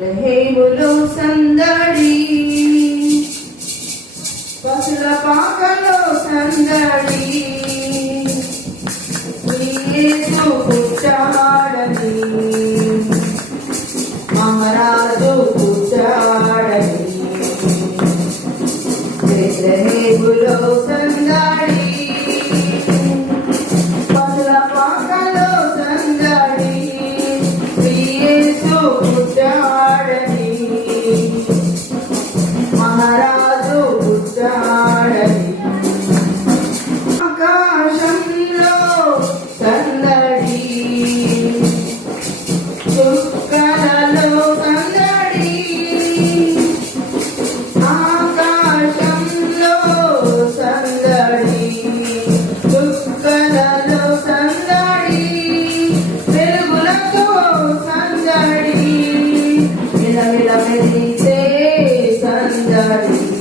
బెత్లెహేములో సందడి, పసుల పాకలో సందడి, యేసు పుట్టాడని, మహారాజు పుట్టాడని. బెత్లెహేములో సందడి, పసుల పాకలో సందడి, యేసు పుట్టాడని, మహారాజు పుట్టాడని. ఆకాశంలో సందడి, చుక్కలలో సందడి, ఆకాశంలో సందడి, చుక్కలలో సందడి, వెలుగులతో సందడి, మిలమిల మెరిసే సందడి.